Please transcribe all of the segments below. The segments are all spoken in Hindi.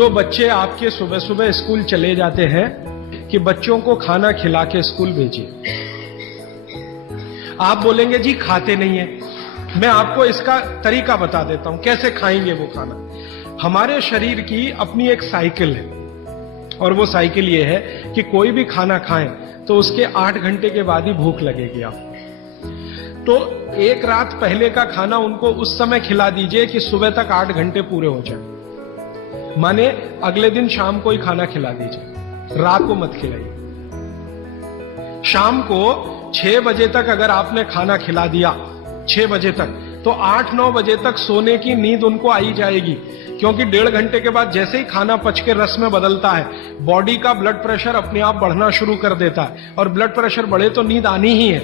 जो बच्चे आपके सुबह सुबह स्कूल चले जाते हैं कि बच्चों को खाना खिला के स्कूल भेजिए। आप बोलेंगे जी खाते नहीं है। मैं आपको इसका तरीका बता देता हूं कैसे खाएंगे वो खाना। हमारे शरीर की अपनी एक साइकिल है और वो साइकिल ये है कि कोई भी खाना खाएं तो उसके 8 घंटे के बाद ही भूख लगेगी आपको। तो एक रात पहले का खाना उनको उस समय खिला दीजिए कि सुबह तक 8 घंटे पूरे हो जाए। माने अगले दिन शाम को ही खाना खिला दीजिए, रात को मत खिलाइए। शाम को 6 बजे तक अगर आपने खाना खिला दिया 6 बजे तक, तो 8-9 बजे तक सोने की नींद उनको आई जाएगी, क्योंकि 1.5 घंटे के बाद जैसे ही खाना पच के रस में बदलता है, बॉडी का ब्लड प्रेशर अपने आप बढ़ना शुरू कर देता है, और ब्लड प्रेशर बढ़े तो नींद आनी ही है,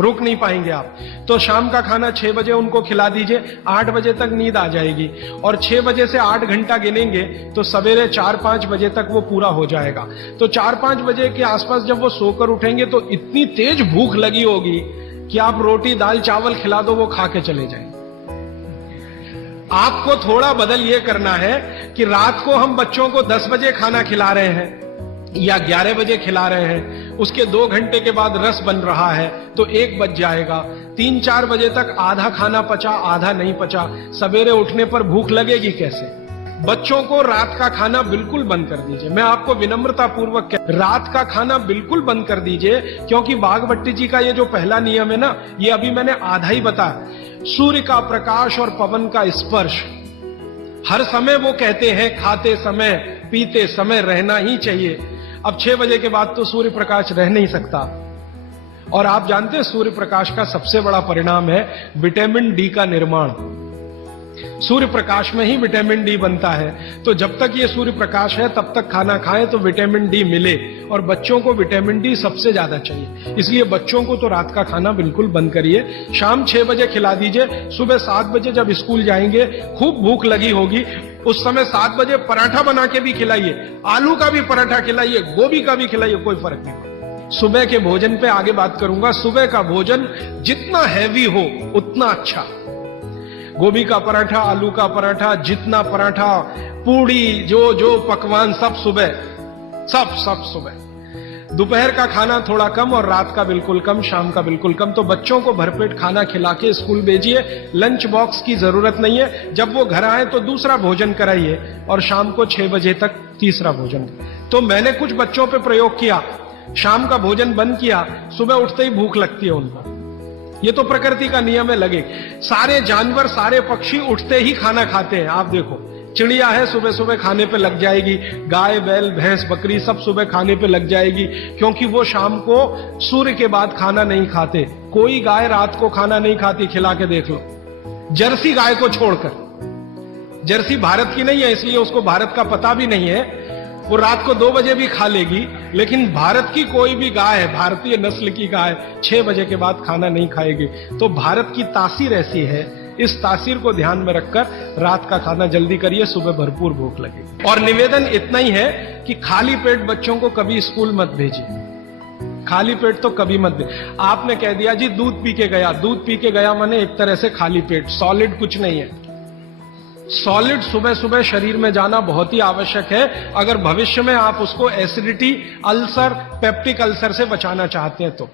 रुक नहीं पाएंगे आप। तो शाम का खाना 6 बजे उनको खिला दीजिए, 8 बजे तक नींद आ जाएगी, और 6 बजे से 8 घंटा गिनेंगे तो सवेरे 4-5 बजे तक वो पूरा हो जाएगा। तो 4-5 बजे के आसपास जब वो सोकर उठेंगे तो इतनी तेज भूख लगी होगी कि आप रोटी दाल चावल खिला दो वो खा के चले जाएंगे। आपको थोड़ा बदल ये करना है कि रात को हम बच्चों को 10 बजे खाना खिला रहे हैं या 11 बजे खिला रहे हैं, उसके 2 घंटे के बाद रस बन रहा है तो 1 बज जाएगा। 3-4 बजे तक आधा खाना पचा आधा नहीं पचा, सवेरे उठने पर भूख लगेगी कैसे? बच्चों को रात का खाना बिल्कुल बंद कर दीजिए। मैं आपको विनम्रता पूर्वक रात का खाना बिल्कुल बंद कर दीजिए, क्योंकि बाघभट्टी जी का ये जो पहला नियम है ना, ये अभी मैंने आधा ही बताया। सूर्य का प्रकाश और पवन का स्पर्श हर समय वो कहते हैं खाते समय पीते समय रहना ही चाहिए। अब 6 बजे के बाद तो सूर्य प्रकाश रह नहीं सकता, और आप जानते हैं सूर्य प्रकाश का सबसे बड़ा परिणाम है विटामिन डी का निर्माण। सूर्य प्रकाश में ही विटामिन डी बनता है, तो जब तक ये सूर्य प्रकाश है तब तक खाना खाएं तो विटामिन डी मिले, और बच्चों को विटामिन डी सबसे ज्यादा चाहिए। इसलिए बच्चों को तो रात का खाना बिल्कुल बंद करिए, शाम 6 बजे खिला दीजिए। सुबह 7 बजे जब स्कूल जाएंगे खूब भूख लगी होगी, उस समय 7 बजे पराठा बना के भी खिलाइए, आलू का भी पराठा खिलाइए, गोभी का भी खिलाइए, कोई फर्क नहीं। सुबह के भोजन पे आगे बात करूंगा। सुबह का भोजन जितना हैवी हो उतना अच्छा। गोभी का पराठा, आलू का पराठा, जितना पराठा, पूड़ी, जो पकवान सब सुबह, सब सुबह। दोपहर का खाना थोड़ा कम और रात का बिल्कुल कम, शाम का बिल्कुल कम। तो बच्चों को भरपेट खाना खिला के स्कूल भेजिए। लंच बॉक्स की जरूरत नहीं है। जब वो घर आए तो दूसरा भोजन कराइए, और शाम को 6 बजे तक तीसरा भोजन। तो मैंने कुछ बच्चों पे प्रयोग किया, शाम का भोजन बंद किया, सुबह उठते ही भूख लगती है उनको। ये तो प्रकृति का नियम है, लगे। सारे जानवर सारे पक्षी उठते ही खाना खाते हैं। आप देखो, चिड़िया है सुबह सुबह खाने पे लग जाएगी, गाय बैल भैंस बकरी सब सुबह खाने पे लग जाएगी, क्योंकि वो शाम को सूर्य के बाद खाना नहीं खाते। कोई गाय रात को खाना नहीं खाती, खिला के देख लो, जर्सी गाय को छोड़कर। जर्सी भारत की नहीं है इसलिए उसको भारत का पता भी नहीं है, वो रात को 2 बजे भी खा लेगी, लेकिन भारत की कोई भी गाय है, भारतीय नस्ल की गाय 6 बजे के बाद खाना नहीं खाएगी। तो भारत की तासीर ऐसी है, इस तासीर को ध्यान में रखकर रात का खाना जल्दी करिए, सुबह भरपूर भूख लगेगी। और निवेदन इतना ही है कि खाली पेट बच्चों को कभी स्कूल मत भेजिए। खाली पेट तो कभी मत भेजिए। आपने कह दिया जी दूध पी के गया, दूध पी के गया माने एक तरह से खाली पेट, सॉलिड कुछ नहीं है। सॉलिड सुबह सुबह शरीर में जाना बहुत ही आवश्यक है, अगर भविष्य में आप उसको एसिडिटी, अल्सर, पेप्टिक अल्सर से बचाना चाहते हैं तो।